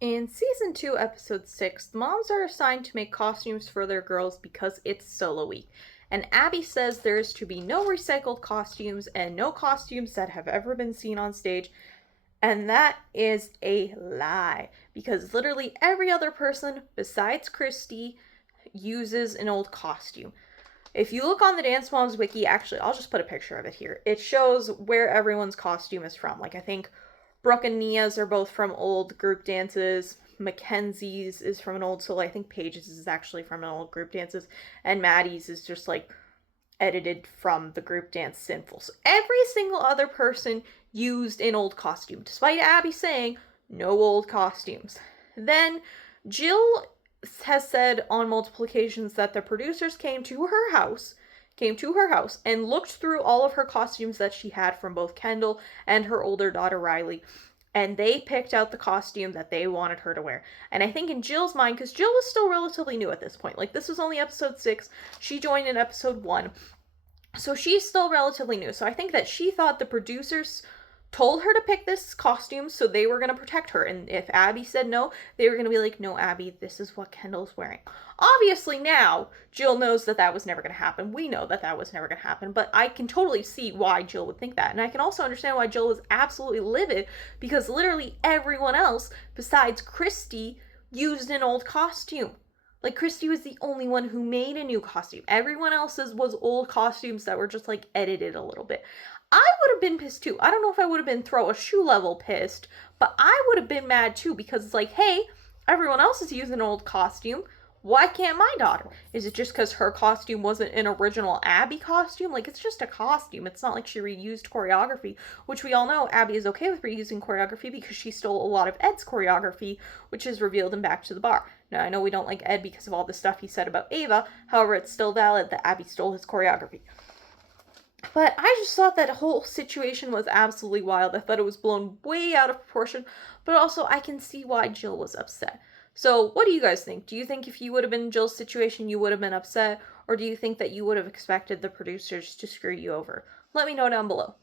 In season 2, episode 6, the moms are assigned to make costumes for their girls because it's solo week. And Abby says there is to be no recycled costumes and no costumes that have ever been seen on stage. And that is a lie because literally every other person besides Christy uses an old costume. If you look on the Dance Moms wiki, actually, I'll just put a picture of it here. It shows where everyone's costume is from. Like, I think Brooke and Nia's are both from old group dances. Mackenzie's is from an old, so I think Paige's is actually from an old group dances. And Maddie's is just like edited from the group dance Sinful. So every single other person used an old costume, despite Abby saying no old costumes. Then Jill has said on multiple occasions that the producers came to her house and looked through all of her costumes that she had from both Kendall and her older daughter Riley, and they picked out the costume that they wanted her to wear. And I think in Jill's mind, because Jill was still relatively new at this point, like this was only episode 6, she joined in episode 1, so she's still relatively new. So I think that she thought the producers told her to pick this costume, so they were going to protect her. And if Abby said no, they were going to be like, no, Abby, this is what Kendall's wearing. Obviously, now Jill knows that that was never going to happen. We know that that was never going to happen, but I can totally see why Jill would think that. And I can also understand why Jill was absolutely livid because literally everyone else besides Christy used an old costume. Like, Christy was the only one who made a new costume. Everyone else's was old costumes that were just, like, edited a little bit. I would have been pissed, too. I don't know if I would have been throw a shoe level pissed, but I would have been mad, too, because it's like, hey, everyone else is using an old costume. Why can't my daughter? Is it just because her costume wasn't an original Abby costume? Like, it's just a costume. It's not like she reused choreography, which we all know Abby is okay with reusing choreography because she stole a lot of Ed's choreography, which is revealed in Back to the Bar. Now, I know we don't like Ed because of all the stuff he said about Ava. However, it's still valid that Abby stole his choreography. But I just thought that whole situation was absolutely wild. I thought it was blown way out of proportion, but also I can see why Jill was upset. So, what do you guys think? Do you think if you would have been in Jill's situation, you would have been upset? Or do you think that you would have expected the producers to screw you over? Let me know down below.